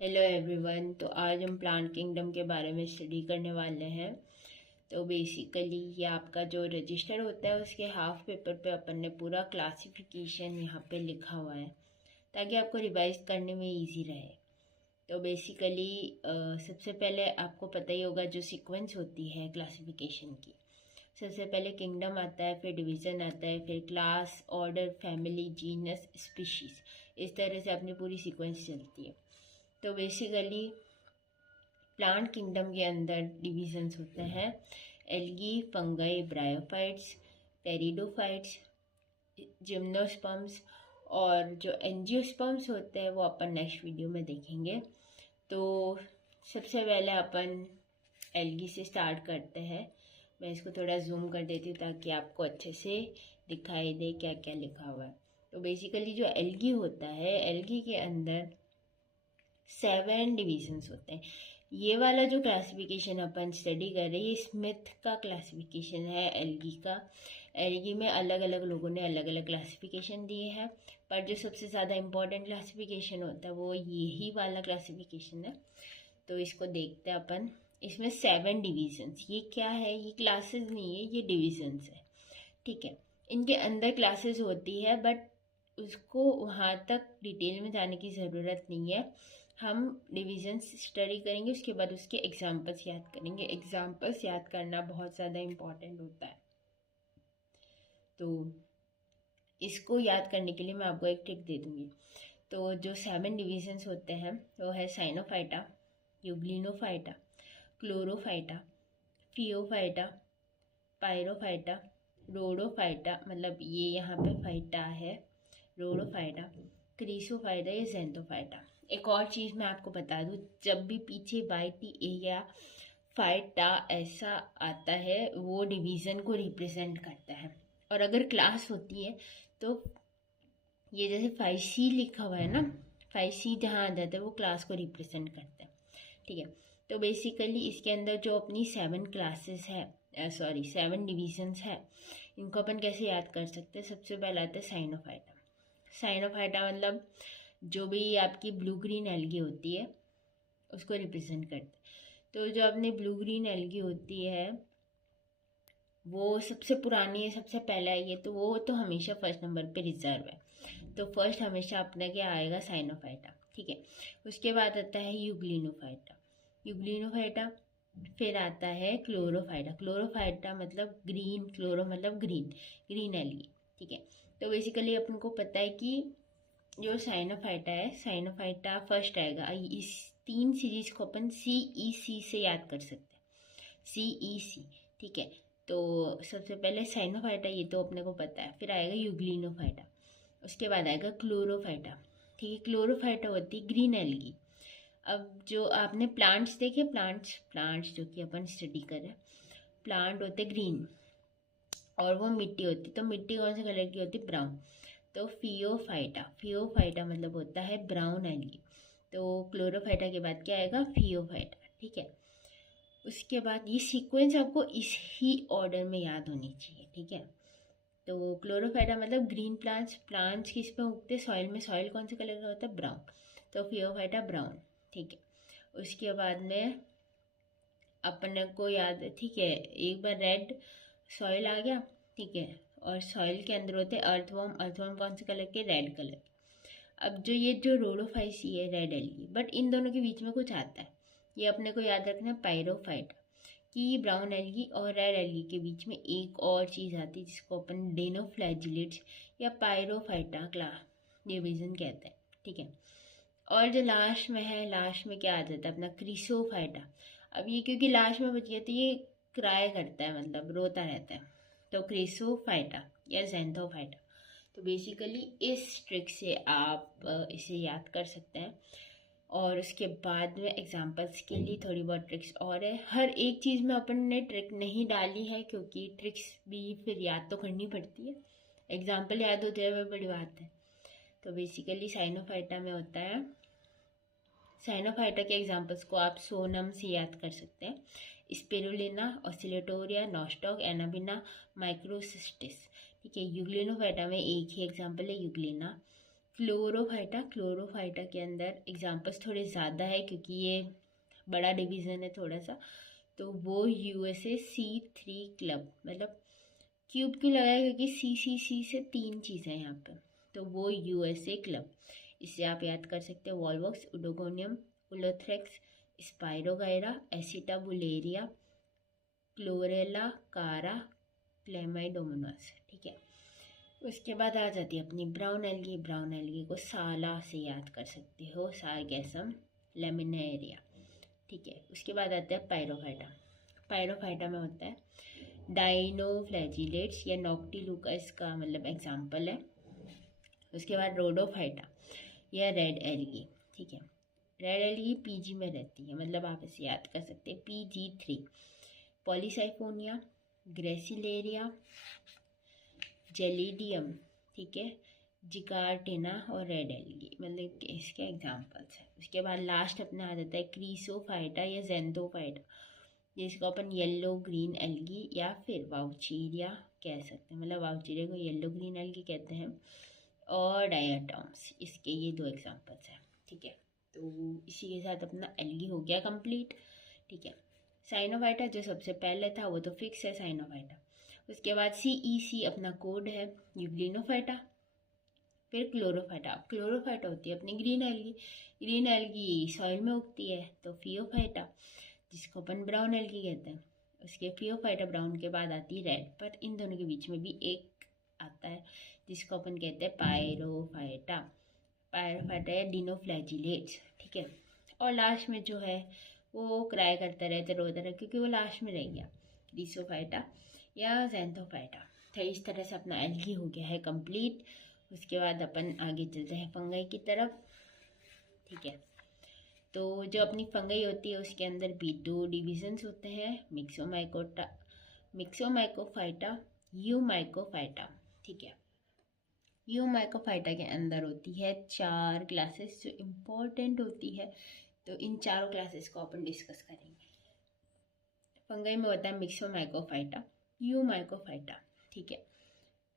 Hello everyone. तो आज हम प्लांट किंगडम के बारे में स्टडी करने वाले हैं। तो बेसिकली ये आपका जो रजिस्टर होता है उसके हाफ पेपर पे अपन ने पूरा क्लासिफिकेशन यहाँ पे लिखा हुआ है ताकि आपको रिवाइज करने में इजी रहे। तो बेसिकली सबसे पहले आपको पता ही होगा जो सीक्वेंस होती है क्लासिफिकेशन की। सबसे पहले किंगडम आता है, फिर डिवीज़न आता है, फिर class, order, family, genus, species. इस तरह से अपनी पूरी सीक्वेंस चलती है। तो बेसिकली प्लांट किंगडम के अंदर डिविजन्स होते हैं algae, fungi, bryophytes, pteridophytes, gymnosperms, और जो एंजियोस्पर्म्स होते हैं वो अपन नेक्स्ट वीडियो में देखेंगे। तो सबसे पहले अपन एल्गी से स्टार्ट करते हैं। मैं इसको थोड़ा जूम कर देती हूँ ताकि आपको अच्छे से दिखाई दे क्या क्या लिखा हुआ है। तो बेसिकली जो एल्गी होता है, एल्गी के अंदर 7 डिविजन्स होते हैं। ये वाला जो क्लासिफिकेशन अपन स्टडी कर रहे हैं ये स्मिथ का क्लासिफिकेशन है एल्गी का। एल्गी में अलग अलग लोगों ने अलग अलग क्लासिफिकेशन दिए हैं, पर जो सबसे ज़्यादा इम्पोर्टेंट क्लासिफिकेशन होता है वो यही वाला क्लासिफिकेशन है। तो इसको देखते हैं अपन। इसमें 7 डिविजन्स, ये क्या है? ये क्लासेस नहीं है, ये डिविजन्स है। ठीक है, इनके अंदर क्लासेस होती है बट उसको वहाँ तक डिटेल में जाने की ज़रूरत नहीं है। हम डिविजन्स स्टडी करेंगे, उसके बाद उसके एग्जाम्पल्स याद करेंगे। एग्जाम्पल्स याद करना बहुत ज़्यादा इम्पॉर्टेंट होता है। तो इसको याद करने के लिए मैं आपको एक ट्रिक दे दूँगी। तो जो 7 डिविजन्स होते हैं वो है साइनोफाइटा, यूग्लिनोफाइटा, क्लोरोफाइटा, फियोफाइटा, पायरोफाइटा, रोडोफाइटा, मतलब ये यहाँ पे फाइटा है, रोडोफाइटा, क्रीसोफाइटा, या जेंथोफाइटा। एक और चीज़ मैं आपको बता दूँ, जब भी पीछे YTA या फाइटा ऐसा आता है वो डिवीज़न को रिप्रेजेंट करता है। और अगर क्लास होती है तो ये जैसे 5C लिखा हुआ है ना, 5C जहाँ आ जाता है वो क्लास को रिप्रेजेंट करता है। ठीक है, तो बेसिकली इसके अंदर जो अपनी 7 क्लासेस है, 7 डिविजन्स है, इनको अपन कैसे याद कर सकते हैं? सबसे पहले आता है साइनोफाइटा। साइनोफाइटा मतलब जो भी आपकी ब्लू ग्रीन एल्गी होती है उसको रिप्रेजेंट करते हैं। तो जो अपनी ब्लू ग्रीन एल्गी होती है वो सबसे पुरानी है, सबसे पहला है ये, तो वो तो हमेशा फर्स्ट नंबर पे रिजर्व है। तो फर्स्ट हमेशा अपना क्या आएगा? साइनोफाइटा। ठीक है, उसके बाद आता है यूग्लिनोफाइटा। यूग्लिनोफाइटा, फिर आता है क्लोरोफाइटा। क्लोरोफाइटा मतलब ग्रीन, क्लोरो मतलब ग्रीन, ग्रीन एल्गी। ठीक है, तो बेसिकली अपन को पता है कि जो साइनोफाइटा है, साइनोफाइटा फर्स्ट आएगा। इस 3 सीरीज को अपन CEC से याद कर सकते हैं, CEC। ठीक है, तो सबसे पहले साइनोफाइटा, ये तो अपने को पता है। फिर आएगा यूग्लिनोफाइटा, उसके बाद आएगा क्लोरोफाइटा। ठीक है, क्लोरोफाइटा होती है ग्रीन एल्गी। अब जो आपने प्लांट्स देखे, प्लांट्स जो कि अपन स्टडी कर रहे हैं, प्लांट होते ग्रीन और वो मिट्टी होती, तो मिट्टी कौन से कलर की होती? ब्राउन। तो फियोफाइटा, फियोफाइटा मतलब होता है ब्राउन एल्गी। तो क्लोरोफाइटा के बाद क्या आएगा? फियोफाइटा। ठीक है, उसके बाद ये सीक्वेंस आपको इस ही ऑर्डर में याद होनी चाहिए। ठीक है, तो क्लोरोफाइटा मतलब ग्रीन प्लांट्स, प्लांट्स किस पे उगते? सॉइल में। सॉइल कौन से कलर का होता है? ब्राउन। तो फियोफाइटा ब्राउन। ठीक है, उसके बाद में अपने को याद है, ठीक है, एक बार रेड सॉइल आ गया। ठीक है, और सॉइल के अंदर होते हैं अर्थवर्म। अर्थवर्म कौन से कलर के? Red colour. अब जो ये जो रोडोफाइसी है, रेड एल्गी, बट इन दोनों के बीच में कुछ आता है, ये अपने को याद रखना है, पायरोफाइटा। कि ब्राउन एल्गी और रेड एल्गी के बीच में एक और चीज़ आती है जिसको अपन डेनोफ्लैजिलेट्स या पायरोफाइटा क्लास डिवीजन कहते हैं। ठीक है, और जो लास्ट में है, लास्ट में क्या आ जाता है? अपना क्रिसोफाइटा। अब ये क्योंकि लास्ट में बच गया तो ये क्राई करता है, मतलब रोता रहता है, तो क्रिसोफाइटा या जेंथोफाइटा। तो बेसिकली इस ट्रिक से आप इसे याद कर सकते हैं। और उसके बाद में एग्जांपल्स के लिए थोड़ी बहुत ट्रिक्स और है। हर एक चीज़ में अपन ने ट्रिक नहीं डाली है क्योंकि ट्रिक्स भी फिर याद तो करनी पड़ती है। एग्जाम्पल याद हो जाए वह बड़ी बात है। तो बेसिकली साइनोफाइटा में होता है, साइनोफाइटा के एग्जाम्पल्स को आप सोनम से याद कर सकते हैं। Spirulina, Oscillatoria, nostoc, Anabaena, Microcystis. ठीक है, यूग्लिनोफाइटा में एक ही एग्जाम्पल है, यूग्लिना। क्लोरोफाइटा के अंदर एग्जाम्पल्स थोड़े ज़्यादा है क्योंकि ये बड़ा डिवीज़न है थोड़ा सा। तो वो USA C3 क्लब, मतलब क्यूब क्यों लगाया क्योंकि सी से 3 चीज़ें हैं यहाँ पे, तो वो USA क्लब। इससे आप याद कर सकते हैं वॉल्वॉक्स, उडोगोनियम, उलोथ्रेक्स, स्पाइरोगाइरा, एसिटाबुलेरिया, क्लोरेला कारा, क्लेमाइडोमोनास। ठीक है, उसके बाद आ जाती है अपनी ब्राउन एल्गी को साला से याद कर सकते हो, सारगैसम लेमिनेरिया। ठीक है, उसके बाद आता है पायरोफाइटा में होता है डाइनोफ्लैजिलेट्स या नॉक्टिलूका, इसका मतलब एग्जाम्पल है। उसके बाद रोडोफाइटा या रेड एल्गी। ठीक है, रेड एल्गी PG में रहती है, मतलब आप इसे याद कर सकते हैं PG3। पॉलीसाइफोनिया, ग्रेसिलेरिया, जेलिडियम, ठीक है, जिकार्टिना और रेड एल्गी, मतलब इसके एग्जाम्पल्स हैं। उसके बाद लास्ट अपना आ जाता है क्रीसोफाइटा या जेंथोफाइटा, जिसको अपन येलो ग्रीन एल्गी या फिर वाउचीरिया कह सकते हैं, मतलब वाउचीरिया को येलो ग्रीन एल्गी कहते हैं, और डायाटॉम्स, इसके ये 2 एग्जाम्पल्स हैं। ठीक है, तो इसी के साथ अपना एल्गी हो गया कंप्लीट। ठीक है, साइनोफाइटा जो सबसे पहले था वो तो फिक्स है साइनोफाइटा। उसके बाद CEC अपना कोड है यूग्लिनोफाइटा। फिर क्लोरोफाइटा होती है अपनी ग्रीन एल्गी सॉइल में उगती है तो फियोफाइटा, जिसको अपन ब्राउन एल्गी कहते हैं। उसके फियोफाइटा ब्राउन के बाद आती है रेड, पर इन दोनों के बीच में भी एक आता है जिसको अपन कहते हैं पायरोफाइटा या डिनोफ्लैजिलेट्स। ठीक है, और लास्ट में जो है वो क्राई करता रहता रोता रहे क्योंकि वो लास्ट में रह गया, क्रीसोफाइटा या जेंथोफाइटा। तो इस तरह से अपना एल्गी हो गया है कंप्लीट। उसके बाद अपन आगे चलते हैं फंगाई की तरफ। ठीक है, तो जो अपनी फंगाई होती है उसके अंदर भी 2 डिविजन्स होते हैं, मिक्सोमाइकोफाइटा, यूमाइकोफाइटा। ठीक है, यूमाइकोफाइटा के अंदर होती है 4 क्लासेस जो इम्पोर्टेंट होती है, तो इन चारों क्लासेस को अपन डिस्कस करेंगे। फंगाई में होता है मिक्सोमाइकोफाइटा, यूमाइकोफाइटा। ठीक है,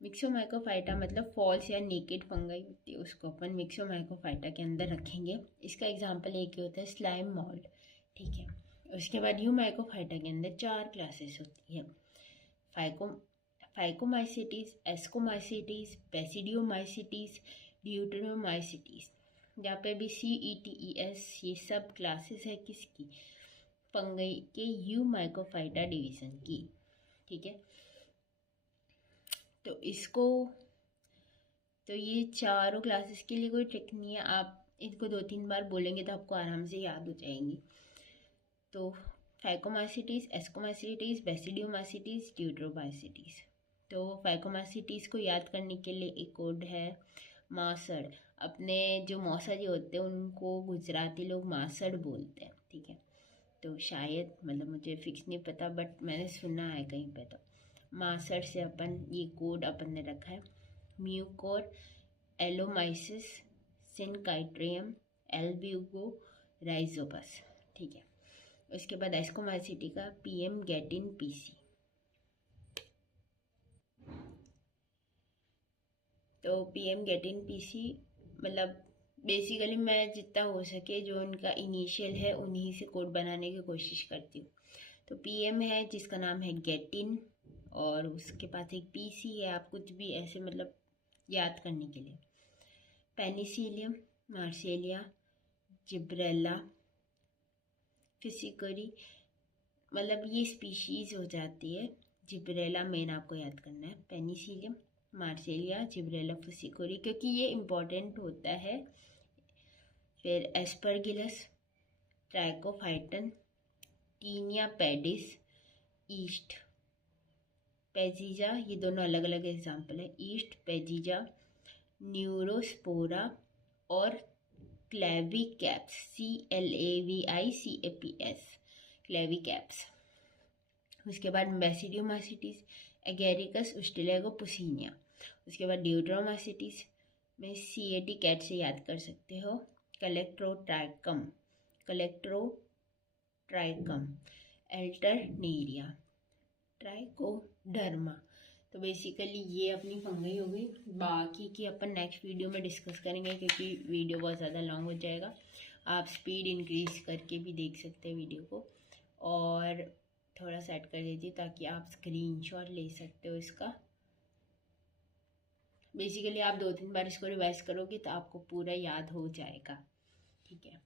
मिक्सोमाइकोफाइटा मतलब फॉल्स या नेकेड फंगाई होती है, उसको अपन मिक्सोमाइकोफाइटा के अंदर रखेंगे। इसका एग्जांपल एक ही होता है स्लाइम मोल्ड। ठीक है, उसके बाद यूमाइकोफाइटा के अंदर 4 क्लासेस होती है, फाइकोमाइसिटीज, एस्कोमाइसिटीज, बेसिडियोमाइसिटीज, ड्यूटेरोमाइसिटीज। जहाँ पे भी CETES ये सब क्लासेस है किसकी, फंगाई के यूमाइकोफाइटा डिवीज़न की। ठीक है, तो ये चारों क्लासेस के लिए कोई ट्रिक नहीं है, आप इनको 2-3 बार बोलेंगे तो आपको आराम से याद हो जाएंगी। तो फाइकोमाइसिटीज, एस्कोमाइसिटीज, बेसिडियोमाइसिटीज, ड्यूटेरोमाइसिटीज। तो फाइकोमाइसिटीज को याद करने के लिए एक कोड है मासड़। अपने जो मौसा जी होते हैं उनको गुजराती लोग मासड़ बोलते हैं। ठीक है, तो शायद मतलब मुझे फिक्स नहीं पता बट मैंने सुना है कहीं पे, तो मासड़ से अपन ये कोड अपन ने रखा है म्यूकोर, एलोमाइसिस, सिनकाइट्रियम, एल्ब्यूगो, राइजोपस। ठीक है, उसके बाद एस्कोमाइसिटी का PM गेटिन PC। तो PM गेटिन PC मतलब बेसिकली मैं जितना हो सके जो उनका इनिशियल है उन्हीं से कोड बनाने की कोशिश करती हूँ। तो PM है जिसका नाम है गेटिन और उसके पास एक PC है, आप कुछ भी ऐसे मतलब याद करने के लिए। पेनिसिलियम, मार्सेलिया, जिब्रेला, फिसिकोरी, मतलब ये स्पीशीज़ हो जाती है। जिब्रेला मेन आपको याद करना है, पेनिसिलियम, मार्सेलिया, जिब्रेला, फिसिकोरी क्योंकि ये इम्पॉर्टेंट होता है। फिर aspergillus, trichophyton, tinea pedis, yeast, peziza, ये दोनों अलग अलग एग्जाम्पल है, ईस्ट, पेजिजा, न्यूरोस्पोरा और क्लेविकैप्स, CLAVICAPS, क्लेविकैप्स। उसके बाद बेसिडियोमाइसिटीज, एगेरिकस उस्टिलेगोपुसिनिया। उसके बाद ड्यूटेरोमाइसिटीज में CAT कैट से याद कर सकते हो, कलेक्ट्रोट्राइकम, एल्टरनेरिया, ट्राइकोडर्मा, तो बेसिकली ये अपनी फंगई हो गई। बाकी की अपन नेक्स्ट वीडियो में डिस्कस करेंगे, क्योंकि वीडियो बहुत ज़्यादा लॉन्ग हो जाएगा। आप स्पीड इंक्रीज करके भी देख सकते हैं वीडियो को, और थोड़ा सेट कर दीजिए ताकि आप स्क्रीनशॉट ले सकते हो इसका। बेसिकली आप 2-3 बार इसको रिवाइज करोगे तो आपको पूरा याद हो जाएगा। ठीक है।